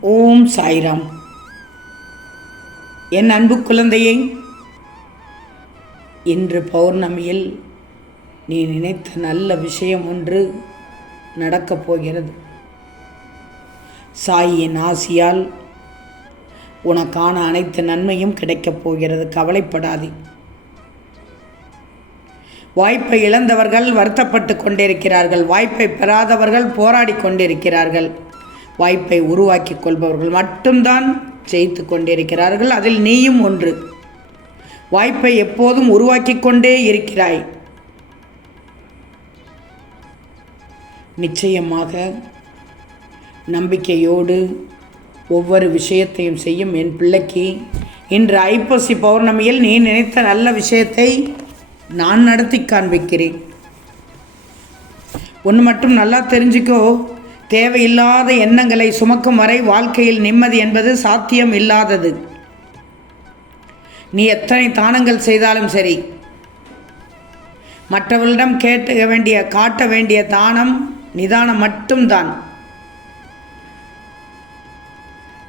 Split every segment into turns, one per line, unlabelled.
ஓம் சாய்ராம். என் அன்பு குழந்தையை இன்று பௌர்ணமியில் நீ நினைத்த நல்ல விஷயம் ஒன்று நடக்கப் போகிறது. சாயின் ஆசியால் உனக்கான அனைத்து நன்மையும் கிடைக்கப் போகிறது. கவலைப்படாதே. வாய்ப்பை இழந்தவர்கள் வருத்தப்பட்டு கொண்டிருக்கிறார்கள். வாய்ப்பை பெறாதவர்கள் போராடி கொண்டிருக்கிறார்கள். வாய்ப்பை உருவாக்கி கொள்பவர்கள் மட்டும்தான் ஜெயித்து கொண்டிருக்கிறார்கள். அதில் நீயும் ஒன்று. வாய்ப்பை எப்போதும் உருவாக்கி கொண்டே இருக்கிறாய். நிச்சயமாக நம்பிக்கையோடு ஒவ்வொரு விஷயத்தையும் செய்யும் என் பிள்ளைக்கு இன்று ஐப்பசி பௌர்ணமியில் நீ நினைத்த நல்ல விஷயத்தை நான் நடத்தி காண்பிக்கிறேன். ஒன்று மட்டும் நல்லா தெரிஞ்சுக்கோ. தேவையில்லாத எண்ணங்களை சுமக்கும் வரை வாழ்க்கையில் நிம்மதி என்பது சாத்தியம் இல்லாதது. நீ எத்தனை தானங்கள் செய்தாலும் சரி மற்றவர்களிடம் கேட்க வேண்டிய காட்ட வேண்டிய தானம் நிதானம் மட்டும்தான்.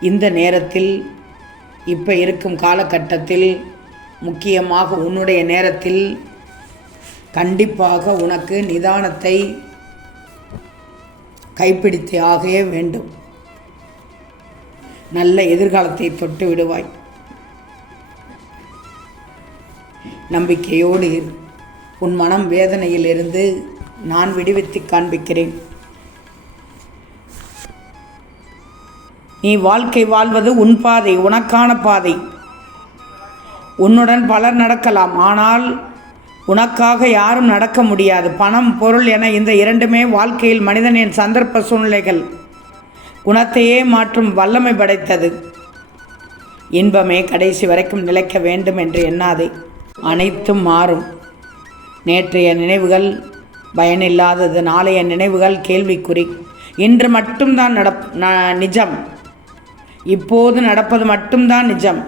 இந்த நேரத்தில் இப்போ இருக்கும் காலகட்டத்தில் முக்கியமாக உன்னுடைய நேரத்தில் கண்டிப்பாக உனக்கு நிதானத்தை கைப்பிடித்தே ஆகவே வேண்டும். நல்ல எதிர்காலத்தை தொட்டு விடுவாய். நம்பிக்கையோடு இரு. உன் மனம் வேதனையிலிருந்து நான் விடுவித்து காண்பிக்கிறேன். நீ வாழ்க்கை வாழ்வது உன் பாதை உனக்கான பாதை. உன்னுடன் பலர் நடக்கலாம் ஆனால் உனக்காக யாரும் நடக்க முடியாது. பணம் பொருள் என இந்த இரண்டுமே வாழ்க்கையில் மனிதனின் சந்தர்ப்ப சூழ்நிலைகள். குணத்தையே மாற்றும் வல்லமை படைத்தது. இன்பமே கடைசி வரைக்கும் நிலைக்க வேண்டும் என்று எண்ணாதே. அனைத்தும் மாறும். நேற்றைய நினைவுகள் பயனில்லாதது நாளைய நினைவுகள் கேள்விக்குறி. இன்று மட்டும்தான் நடப் ந- நிஜம். இப்போது நடப்பது மட்டும்தான் நிஜம்.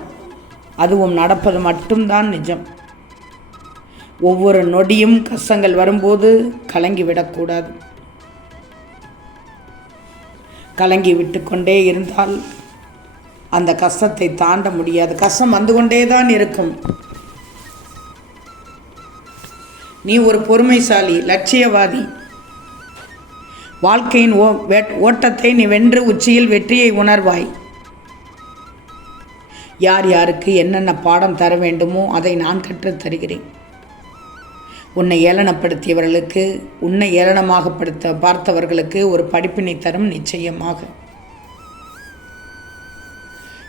அதுவும் நடப்பது மட்டும்தான் நிஜம். ஒவ்வொரு நொடியும் கஷ்டங்கள் வரும்போது கலங்கி விடக்கூடாது கலங்கி விட்டுக்கொண்டே இருந்தால் அந்த கஷ்டத்தை தாண்ட முடியாது. கஷ்டம் வந்து கொண்டே தான் இருக்கும். நீ ஒரு பொறுமைசாலி லட்சியவாதி. வாழ்க்கையின் ஓ வேட்- ஓட்டத்தை நீ வென்று உச்சியில் வெற்றியை உணர்வாய். யார் யாருக்கு என்னென்ன பாடம் தர வேண்டுமோ அதை நான் கற்றுத் தருகிறேன். உன்னை ஏளனப்படுத்தியவர்களுக்கு உன்னை ஏளனமாகப்படுத்த பார்த்தவர்களுக்கு ஒரு படிப்பினை தரும் நிச்சயமாக.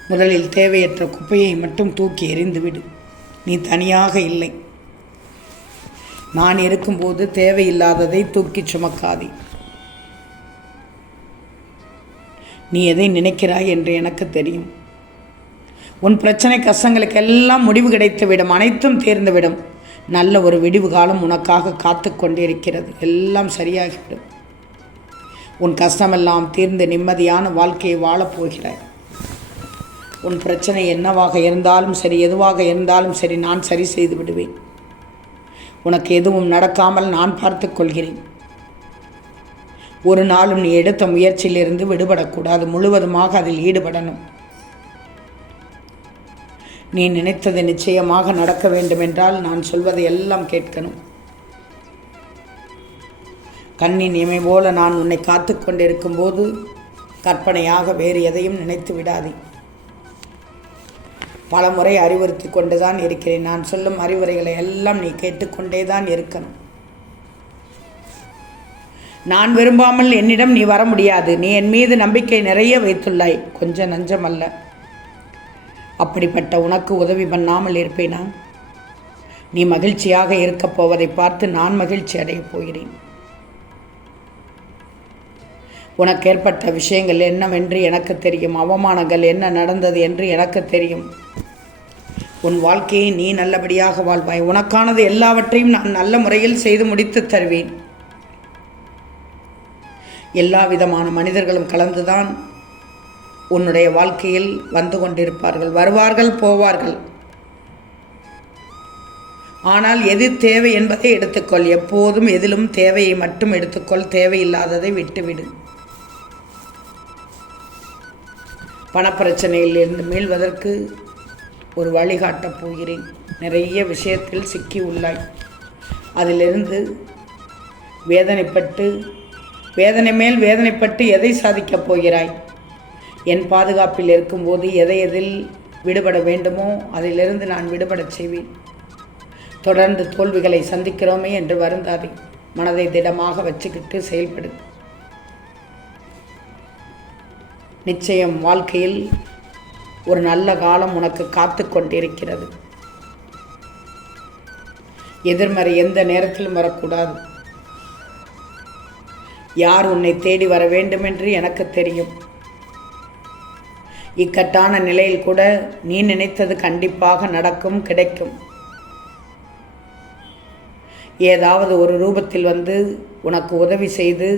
முதலில் தேவையற்ற குப்பையை மட்டும் தூக்கி எறிந்துவிடு. நீ தனியாக இல்லை. நான் இருக்கும்போது தேவையில்லாததை தூக்கி சுமக்காதே. நீ எதை நினைக்கிறாய் என்று எனக்கு தெரியும். உன் பிரச்சனை கஷ்டங்களுக்கெல்லாம் முடிவு கிடைத்துவிடும். அனைத்தும் தீர்ந்துவிடும். நல்ல ஒரு விடிவு காலம் உனக்காக காத்து கொண்டிருக்கிறது. எல்லாம் சரியாகிவிடும். உன் கஷ்டமெல்லாம் தீர்ந்து நிம்மதியான வாழ்க்கையை வாழப்போகிறாய் உன் பிரச்சனை என்னவாக இருந்தாலும் சரி எதுவாக இருந்தாலும் சரி நான் சரி செய்து விடுவேன். உனக்கு எதுவும் நடக்காமல் நான் பார்த்து கொள்கிறேன். ஒரு நாளும் நீ எடுத்த முயற்சியிலிருந்து விடுபடக்கூடாது. முழுவதுமாக அதில் ஈடுபடணும். நீ நினைத்தது நிச்சயமாக நடக்க வேண்டுமென்றால் நான் சொல்வதை எல்லாம் கேட்கணும். கண்ணின் இமை போல நான் உன்னை காத்து கொண்டிருக்கும் போது கற்பனையாக வேறு எதையும் நினைத்து விடாதே. பல முறை அறிவுறுத்தி கொண்டுதான் இருக்கிறேன். நான் சொல்லும் அறிவுரைகளை எல்லாம் நீ கேட்டுக்கொண்டே தான் இருக்கணும். நான் விரும்பாமல் என்னிடம் நீ வர முடியாது. நீ என் மீது நம்பிக்கை நிறைய வைத்துள்ளாய். கொஞ்சம் நஞ்சம் அல்ல அப்படிப்பட்ட உனக்கு உதவி பண்ணாமல் இருப்பேனா? நீ மகிழ்ச்சியாக இருக்கப் போவதை பார்த்து நான் மகிழ்ச்சி அடையப் போகிறேன். உனக்கு ஏற்பட்ட விஷயங்கள் என்னவென்று எனக்கு தெரியும். அவமானங்கள் என்ன நடந்தது என்று எனக்கு தெரியும். உன் வாழ்க்கையை நீ நல்லபடியாக வாழ்வாய். உனக்கானது எல்லாவற்றையும் நான் நல்ல முறையில் செய்து முடித்து தருவேன். எல்லா விதமான மனிதர்களும் கலந்துதான் உன்னுடைய வாழ்க்கையில் வந்து கொண்டிருப்பார்கள். வருவார்கள் போவார்கள். ஆனால் எது தேவை என்பதை எடுத்துக்கொள். எப்போதும் எதிலும் தேவையை மட்டும் எடுத்துக்கொள். தேவையில்லாததை விட்டுவிடு. பணப்பிரச்சனையிலிருந்து மீள்வதற்கு ஒரு வழிகாட்டப் போகிறேன். நிறைய விஷயத்தில் சிக்கி உள்ளாய். அதிலிருந்து வேதனைப்பட்டு வேதனை மேல் வேதனைப்பட்டு எதை சாதிக்கப் போகிறாய்? என் பாதுகாப்பில் இருக்கும்போது எதை எதில் விடுபட வேண்டுமோ அதிலிருந்து நான் விடுபடச் செய்வேன். தொடர்ந்து தோல்விகளை சந்திக்கிறோமே என்று வருந்தாதே. மனதை திடமாக வச்சுக்கிட்டு செயல்படு. நிச்சயம் வாழ்க்கையில் ஒரு நல்ல காலம் உனக்கு காத்து கொண்டிருக்கிறது. எதிர்மறை எந்த நேரத்திலும் வரக்கூடாது. யார் உன்னை தேடி வர வேண்டுமென்று எனக்கு தெரியும். இக்கட்டான நிலையில் கூட நீ நினைத்தது கண்டிப்பாக நடக்கும் கிடைக்கும். ஏதாவது ஒரு ரூபத்தில் வந்து உனக்கு உதவி செய்து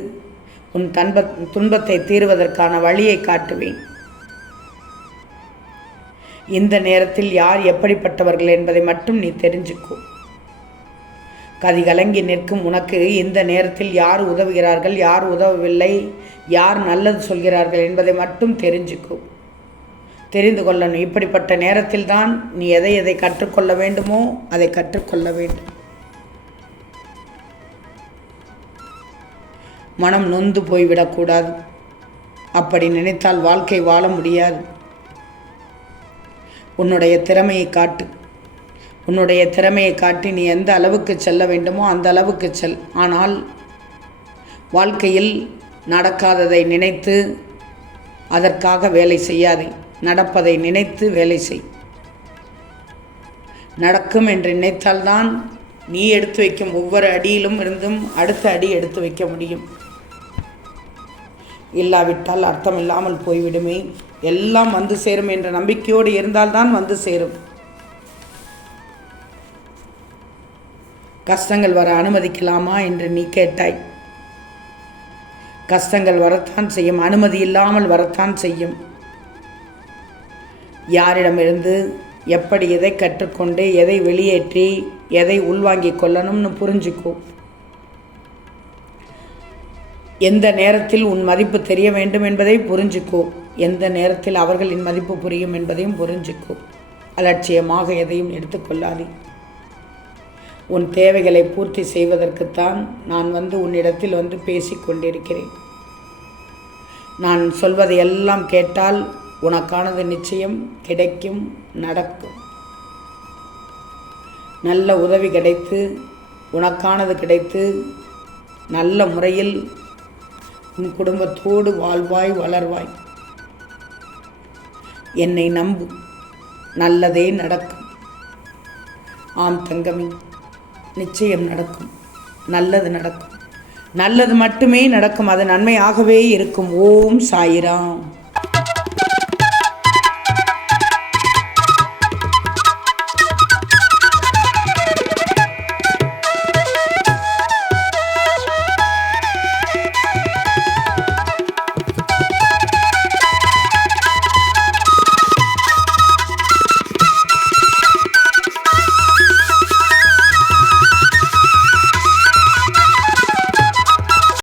உன் தன்ப துன்பத்தை தீர்வதற்கான வழியை காட்டுவேன். இந்த நேரத்தில் யார் எப்படிப்பட்டவர்கள் என்பதை மட்டும் நீ தெரிஞ்சுக்கோ. கதி கலங்கி நிற்கும் உனக்கு இந்த நேரத்தில் யார் உதவுகிறார்கள் யார் உதவவில்லை யார் நல்லது சொல்கிறார்கள் என்பதை மட்டும் தெரிஞ்சுக்கும் தெரிந்து கொள்ளணும். இப்படிப்பட்ட நேரத்தில் தான் நீ எதை எதை கற்றுக்கொள்ள வேண்டுமோ அதை கற்றுக்கொள்ள வேண்டும். மனம் நொந்து போய்விடக்கூடாது. அப்படி நினைத்தால் வாழ்க்கை வாழ முடியாது. உன்னுடைய திறமையை காட்டு. உன்னுடைய திறமையை காட்டி நீ எந்த அளவுக்கு செல்ல வேண்டுமோ அந்த அளவுக்கு செல். ஆனால் வாழ்க்கையில் நடக்காததை நினைத்து அதற்காக வேலை செய்யாதே. நடப்பதை நினைத்து வேலை செய். நடக்கும் என்று நினைத்தால்தான் நீ எடுத்து வைக்கும் ஒவ்வொரு அடியிலும் இருந்தும் அடுத்த அடி எடுத்து வைக்க முடியும். இல்லாவிட்டால் அர்த்தம் இல்லாமல் போய்விடுமே. எல்லாம் வந்து சேரும் என்ற நம்பிக்கையோடு இருந்தால்தான் வந்து சேரும். கஷ்டங்கள் வர அனுமதிக்கலாமா என்று நீ கேட்டாய். கஷ்டங்கள் வரத்தான் செய்யும் அனுமதி இல்லாமல் வரத்தான் செய்யும். யாரிடமிருந்து எப்படி எதை கற்றுக்கொண்டு எதை வெளியேற்றி எதை உள்வாங்கி கொள்ளணும்னு புரிஞ்சுக்கும் எந்த நேரத்தில் உன் மதிப்பு தெரிய வேண்டும் என்பதை புரிஞ்சுக்கோ. எந்த நேரத்தில் அவர்களின் மதிப்பு புரியும் என்பதையும் புரிஞ்சுக்கோ. அலட்சியமாக எதையும் எடுத்துக்கொள்ளாதே உன் தேவைகளை பூர்த்தி செய்வதற்குத்தான் நான் வந்து உன்னிடத்தில் வந்து பேசிக்கொண்டிருக்கிறேன் நான் சொல்வதை எல்லாம் கேட்டால் உனக்கானது நிச்சயம் கிடைக்கும் நடக்கும். நல்ல உதவி கிடைத்து உனக்கானது கிடைத்து நல்ல முறையில் உன் குடும்பத்தோடு வாழ்வாய் வளர்வாய். என்னை நம்பு நல்லதே நடக்கும். ஆம் தங்கமே நிச்சயம் நடக்கும் நல்லது நடக்கும். நல்லது மட்டுமே நடக்கும் அது நன்மையாகவே இருக்கும். ஓம் சாயிராம்.